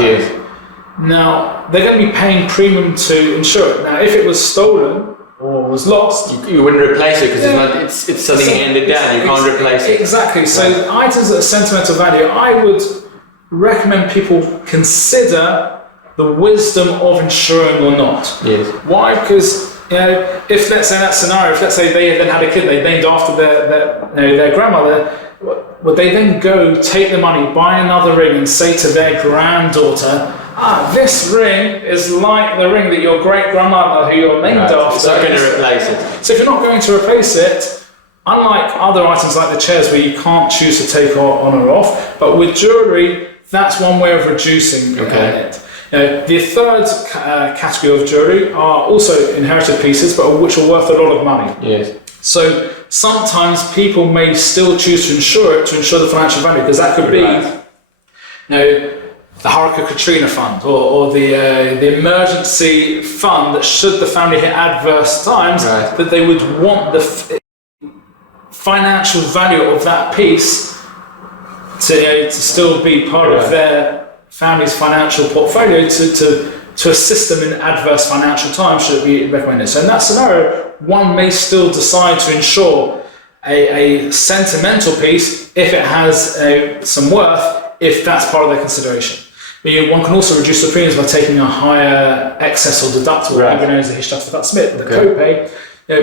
Now they're going to be paying premium to insure it. Now, if it was stolen or was lost, you wouldn't replace it because it's something handed down. You can't replace it. Exactly. So items that are sentimental value, I would recommend people consider the wisdom of insuring or not. Why? Because if let's say that scenario, if let's say they then had a kid they named after their grandmother, would they then go take the money, buy another ring, and say to their granddaughter, this ring is like the ring that your great grandmother, who you're named after, so I'm going to replace it. So if you're not going to replace it, unlike other items like the chairs where you can't choose to take on or off, but with jewellery, that's one way of reducing it. The third category of jewellery are also inherited pieces, but which are worth a lot of money. So sometimes people may still choose to insure it to ensure the financial value, because that could be, the Hurricane Katrina fund or the emergency fund that should the family hit adverse times, that they would want the financial value of that piece to still be part of their family's financial portfolio to assist them in adverse financial times should it be recommended. So in that scenario, one may still decide to insure a sentimental piece if it has some worth, if that's part of their consideration. But one can also reduce the premiums by taking a higher excess or deductible, known as the Hishtag the copay.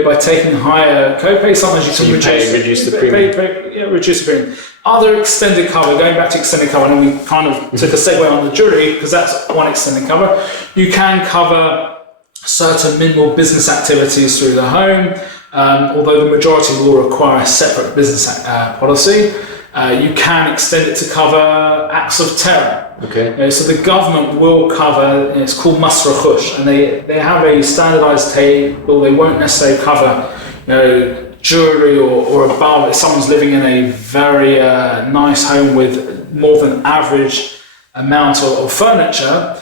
By taking higher copay, sometimes you can reduce the premium. Reduce the premium. Other extended cover, going back to extended cover, and we kind of took a segue on the jury because that's one extended cover. You can cover certain minimal business activities through the home, although the majority will require a separate business policy. You can extend it to cover acts of terror. So the government will cover, it's called Mas Rakhush, and they have a standardised table. They won't necessarily cover, jewellery or above. If someone's living in a very nice home with more than average amount of furniture,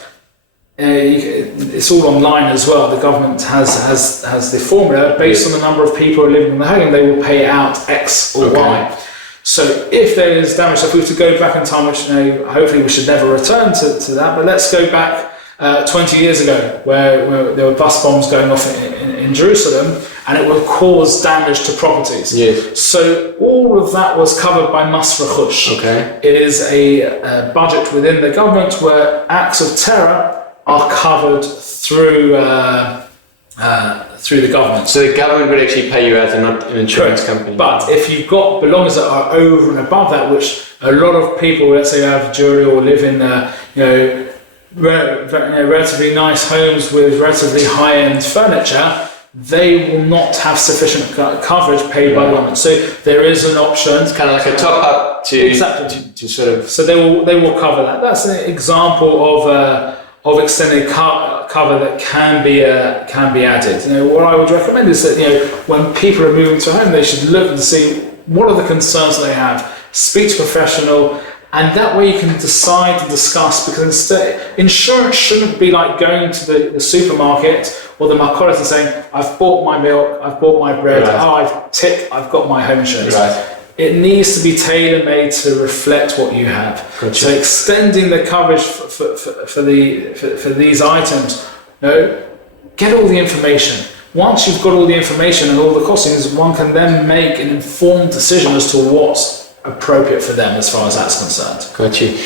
it's all online as well. The government has the formula based on the number of people living in the home. They will pay out X or Y. So if there is damage, so if we were to go back in time, which hopefully we should never return to that, but let's go back 20 years ago where there were bus bombs going off in Jerusalem, and it would cause damage to properties. So all of that was covered by Mas Rakhush. It is a budget within the government where acts of terror are covered through the government. So the government would actually pay you as an insurance company. But if you've got belongings that are over and above that, which a lot of people, let's say, have jewelry or live in, relatively nice homes with relatively high-end furniture, they will not have sufficient coverage paid by the government. So there is an option. It's kind of like a top-up to sort of. So they will cover that. That's an example of extended cover that can be added. What I would recommend is that when people are moving to a home, they should look and see what are the concerns they have. Speak to a professional, and that way you can decide to discuss. Because insurance shouldn't be like going to the supermarket or the market and saying, "I've bought my milk, I've bought my bread, I've got my home insurance." It needs to be tailor-made to reflect what you have. So extending the coverage for these items, get all the information. Once you've got all the information and all the costings, one can then make an informed decision as to what's appropriate for them as far as that's concerned. Got you.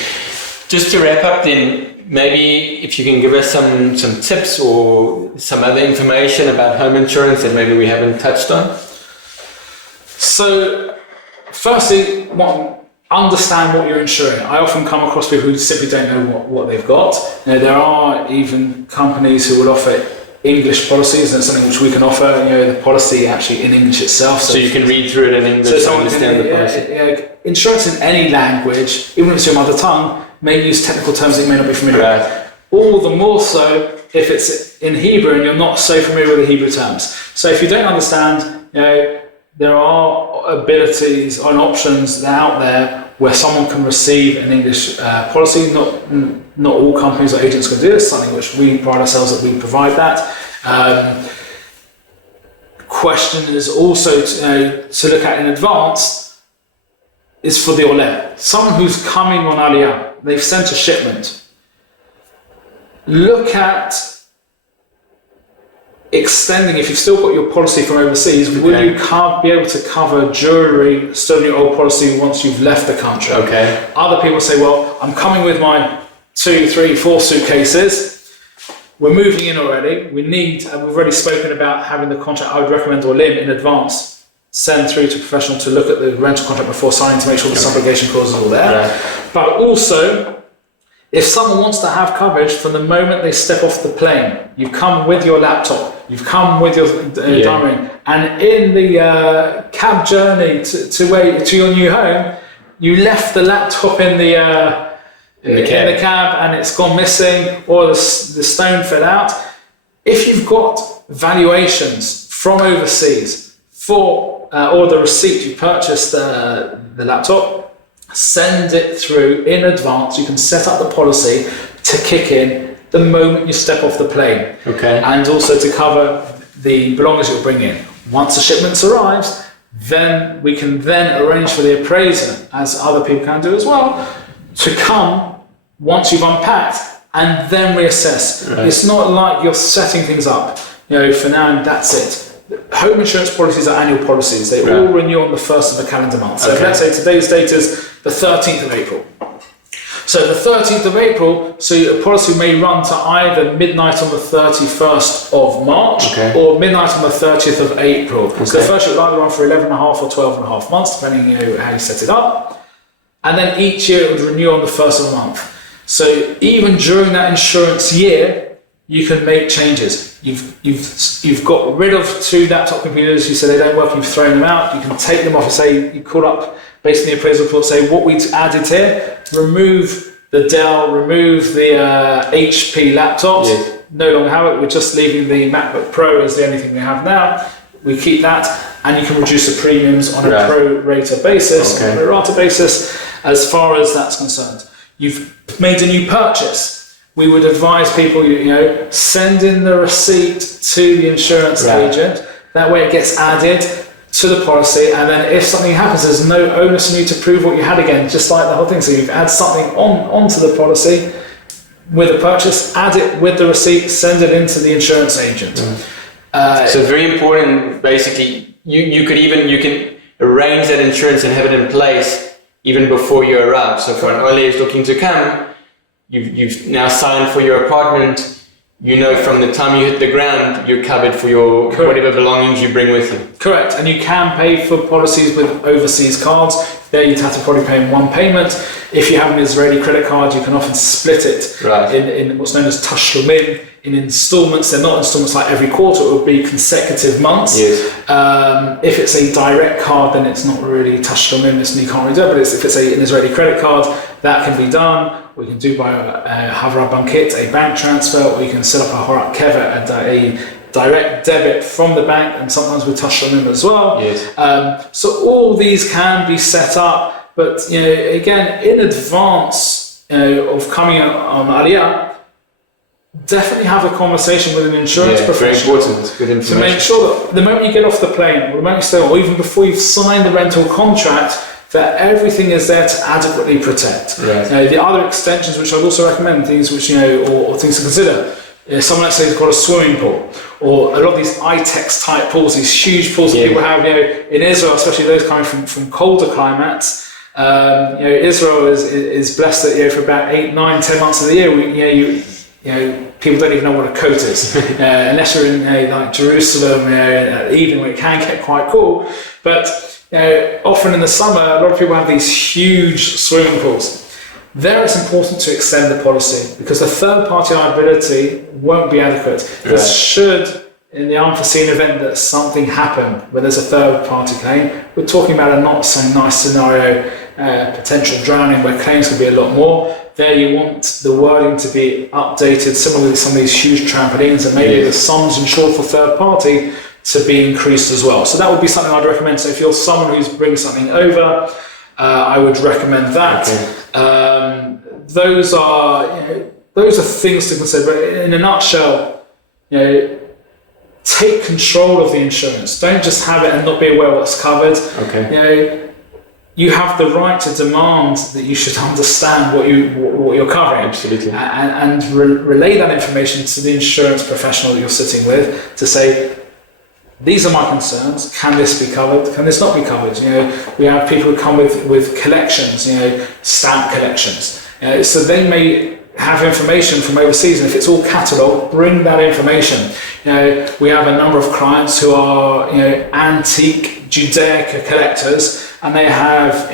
Just to wrap up then, maybe if you can give us some tips or some other information about home insurance that maybe we haven't touched on. So, firstly, understand what you're insuring. I often come across people who simply don't know what they've got. There are even companies who will offer English policies, and something which we can offer, the policy actually in English itself. So you can read through it in English to understand the policy. Insurance in any language, even if it's your mother tongue, may use technical terms that you may not be familiar with. All the more so if it's in Hebrew and you're not so familiar with the Hebrew terms. So if you don't understand, there are abilities and options out there where someone can receive an English policy. Not all companies or agents can do this, something which we pride ourselves that we provide that. Question is also to look at in advance is for the Olim. Someone who's coming on Aliyah, they've sent a shipment. Look at extending, if you've still got your policy from overseas, will you be able to cover jewellery still in your old policy once you've left the country? Other people say, well, I'm coming with my 2, 3, 4 suitcases. We're moving in already. We've already spoken about having the contract. I would recommend Olim in advance. Send through to a professional to look at the rental contract before signing to make sure the subrogation clause is all there. But also, if someone wants to have coverage from the moment they step off the plane, you've come with your laptop, you've come with your diary, and in the cab journey to your new home, you left the laptop in the cab and it's gone missing, or the stone fell out. If you've got valuations from overseas or the receipt you purchased the laptop, send it through in advance. You can set up the policy to kick in the moment you step off the plane. Okay. And also to cover the belongings you'll bring in. Once the shipment arrives, then we can then arrange for the appraiser, as other people can do as well, to come once you've unpacked and then reassess. Right. It's not like you're setting things up, for now and that's it. Home insurance policies are annual policies. They all renew on the 1st of the calendar month. So let's say today's date is the 13th of April. So the 13th of April, so a policy may run to either midnight on the 31st of March or midnight on the 30th of April. Okay. So the first year will either run for 11.5 or 12.5 months, depending how you set it up. And then each year it would renew on the 1st of the month. So even during that insurance year, you can make changes. You've got rid of 2 laptop computers. You say they don't work. You've thrown them out. You can take them off and say you call up based on the appraisal report. Say what we've added here. Remove the Dell. Remove the HP laptops. Yes. No longer have it. We're just leaving the MacBook Pro as the only thing we have now. We keep that, and you can reduce the premiums on a pro rata basis, on a pro rata basis, as far as that's concerned. You've made a new purchase. We would advise people, send in the receipt to the insurance agent. That way it gets added to the policy, and then if something happens, there's no onus on you to prove what you had again, just like the whole thing. So you add something onto the policy with a purchase, add it with the receipt, send it into the insurance agent. So very important, basically, you can arrange that insurance and have it in place even before you arrive. So for an Olim who's looking to come, you've now signed for your apartment. From the time you hit the ground, you're covered for your whatever belongings you bring with you. Correct, and you can pay for policies with overseas cards. There you'd have to probably pay in one payment. If you have an Israeli credit card, you can often split it in what's known as tashlumim, in installments. They're not installments like every quarter, it would be consecutive months. Yes. If it's a direct card, then it's not really tashlumim, you can't really do it, but if it's an Israeli credit card, that can be done. We can do by a havra bankit, a bank transfer, or you can set up a horat kever, a direct debit from the bank, and sometimes with tashlumim as well. Yes. So all these can be set up, but again, in advance of coming on Aliyah, definitely have a conversation with an insurance professional. Very important. Good information. To make sure that the moment you get off the plane, or the moment you stay, or even before you've signed the rental contract, that everything is there to adequately protect. Right. The other extensions, which I'd also recommend, things which or things to consider. Someone, let's say, has got a swimming pool, or a lot of these ITEX type pools, these huge pools that people have, in Israel, especially those coming from colder climates. Israel is blessed that for about 8, 9, 10 months of the year, people don't even know what a coat is, unless you're in like Jerusalem, at the evening when it can get quite cool. But often in the summer, a lot of people have these huge swimming pools. There it's important to extend the policy, because the third-party liability won't be adequate. This should, in the unforeseen event that something happened where there's a third-party claim, we're talking about a not so nice scenario, potential drowning where claims could be a lot more. There you want the wording to be updated, similarly with some of these huge trampolines, and maybe the sums insured for third-party to be increased as well. So that would be something I'd recommend. So if you're someone who's bringing something over, I would recommend that. Those are things to consider. But in a nutshell, take control of the insurance. Don't just have it and not be aware what's covered. You have the right to demand that you should understand what you're covering. Absolutely. And relay that information to the insurance professional that you're sitting with to say, these are my concerns. Can this be covered? Can this not be covered? We have people who come with collections, stamp collections. So they may have information from overseas, and if it's all catalogued, bring that information. We have a number of clients who are, antique Judaica collectors, and they have,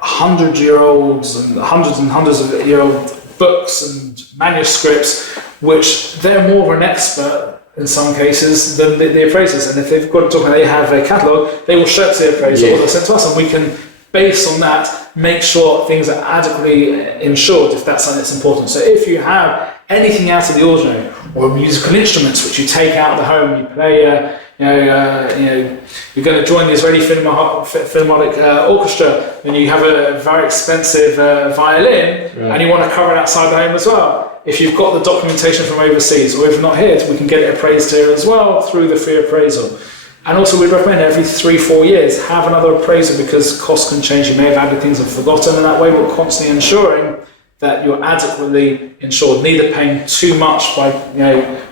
100-year-olds and hundreds of year old books and manuscripts, which they're more of an expert in some cases than the appraisers. And if they've got to talk and they have a catalogue, they will show it to the appraiser or they'll send to us, and we can, based on that, make sure things are adequately insured if that's something that's important. So if you have anything out of the ordinary, or musical instruments which you take out of the home, you play, you're going to join the Israeli Philharmonic Orchestra, and you have a very expensive violin, and you want to cover it outside the home as well. If you've got the documentation from overseas, or if not here, we can get it appraised here as well through the free appraisal. And also we'd recommend every 3-4 years have another appraisal, because costs can change. You may have added things and forgotten, and that way we're constantly ensuring that you're adequately insured, neither paying too much by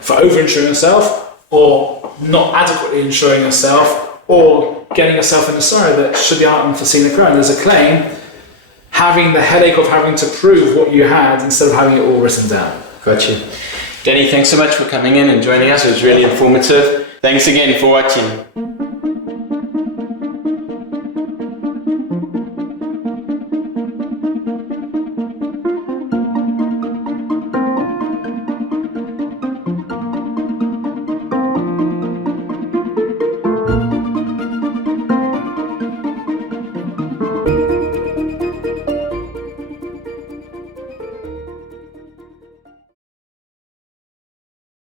for over-insuring yourself, or not adequately insuring yourself, or getting yourself in a scenario that should the unforeseen occur and there's a claim, having the headache of having to prove what you had instead of having it all written down. Got you. Danny, thanks so much for coming in and joining us. It was really informative. Thanks again for watching.